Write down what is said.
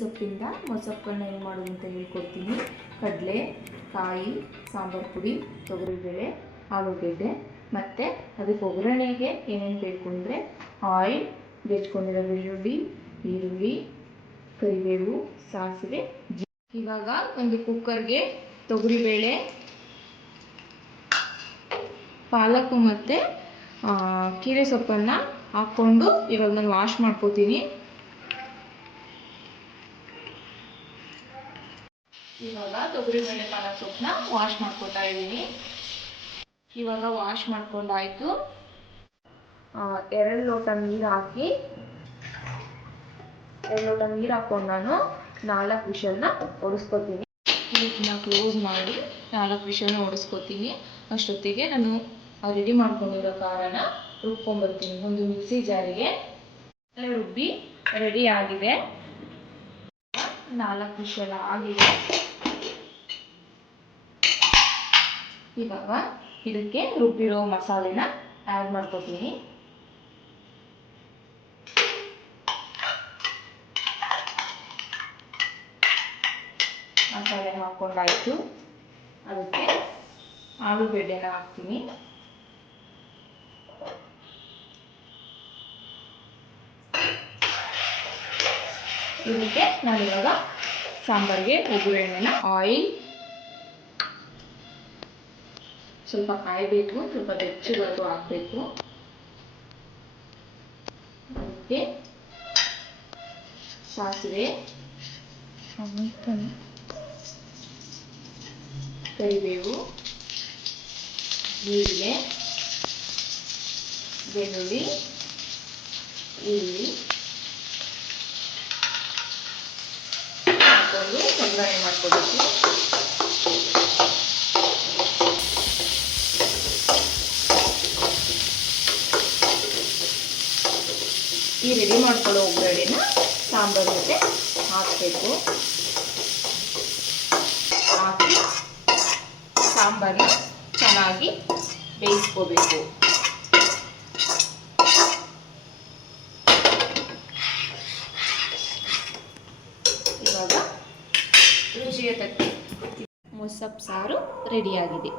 ಸೊಪ್ಪಿಂದ ಮೊಸಪ್ಪನ್ನು ಏನು ಮಾಡೋದು ಅಂತ ಹೇಳ್ಕೊಡ್ತೀನಿ. ಕಡಲೆ, ಕಾಯಿ, ಸಾಂಬಾರು ಪುಡಿ, ತೊಗರಿಬೇಳೆ, ಆಲೂಗೆಡ್ಡೆ ಮತ್ತು ಅದಕ್ಕೆ ಒಗ್ಗರಣೆಗೆ ಏನೇನು ಬೇಕು ಅಂದರೆ ಆಯಿಲ್ ಬೆಚ್ಕೊಂಡಿರೋ ಬೆಳ್ಳುಳ್ಳಿ, ಈರುಳ್ಳಿ, ಕರಿಬೇವು, ಸಾಸಿವೆ ಇವಾಗ ಒಂದು ಕುಕ್ಕರ್ಗೆ ತೊಗರಿಬೇಳೆ, ಪಾಲಕು ಮತ್ತು ಕೀರೆ ಸೊಪ್ಪನ್ನು ಹಾಕ್ಕೊಂಡು ಇವಾಗ ನಾನು ವಾಶ್ ಮಾಡ್ಕೋತೀನಿ. ಇವಾಗ ತೊಗರಿಬೇಳೆ ಪಾಲಕ್ ಸೊಪ್ಪನ್ನ ವಾಶ್ ಮಾಡ್ಕೊತಾ ಇದ್ದೀನಿ. ಇವಾಗ ವಾಶ್ ಮಾಡ್ಕೊಂಡಾಯ್ತು. ಎರಡು ಲೋಟ ನೀರು ಹಾಕಿ, ಎರಡು ಲೋಟ ನೀರು ಹಾಕೊಂಡು ನಾನು ನಾಲ್ಕು ವಿಷಲ್ನ ಒಡಿಸ್ಕೊತೀನಿ. ಇದನ್ನ ಕ್ಲೋಸ್ ಮಾಡಿ ನಾಲ್ಕು ವಿಷಲ್ನ ಒಡಿಸ್ಕೊತೀನಿ. ಅಷ್ಟೊತ್ತಿಗೆ ನಾನು ರೆಡಿ ಮಾಡ್ಕೊಂಡಿರೋ ಕಾರಣ ರುಬ್ಕೊಂಡ್ಬರ್ತೀನಿ ಒಂದು ಮಿಕ್ಸಿ ಜಾರಿಗೆ. ರುಬ್ಬಿ ರೆಡಿ ಆಗಿದೆ. ನಾಲ್ಕು ವಿಷಲ ಆಗಿದೆ ಇವಾಗ ಇದಕ್ಕೆ ರುಬ್ಬಿರೋ ಮಸಾಲೆನ ಆ್ಯಡ್ ಮಾಡ್ಕೊತೀನಿ. ಮಸಾಲೆ ಹಾಕ್ಕೊಂಡಾಯಿತು ಅದಕ್ಕೆ ಆಲೂಗಡ್ಡೆನ ಹಾಕ್ತೀನಿ. ಇದಕ್ಕೆ ನಾನಿವಾಗ ಸಾಂಬಾರಿಗೆ ಎಣ್ಣೆನ ಆಯಿಲ್ ಸ್ವಲ್ಪ ಕಾಯಬೇಕು, ಸ್ವಲ್ಪ ಬೆಚ್ಚಗಾದ್ರು ಹಾಕಬೇಕು. ಅದಕ್ಕೆ ಸಾಸಿವೆ, ಕರಿಬೇವು ಜೀರಿಗೆ ಬೆಳ್ಳುಳ್ಳಿ, ಈರುಳ್ಳಿ. ಹಾಕೊಂಡು ಒಗ್ಗರಣೆ ಮಾಡ್ಕೋಬೇಕು. ಈ ರೆಡಿ ಮಾಡ್ಕೊಳ್ಳೋ ಒಗ್ಗರಣೆನ ಸಾಂಬಾರು ಜೊತೆ ಹಾಕಬೇಕು. ಹಾಕಿ ಸಾಂಬಾರನ್ನ ಚೆನ್ನಾಗಿ ಬೇಯಿಸ್ಕೋಬೇಕು. ಇವಾಗ ತಟ್ಟಿ. ಮೊಸಪ್ಪು ಸಾರು ರೆಡಿಯಾಗಿದೆ.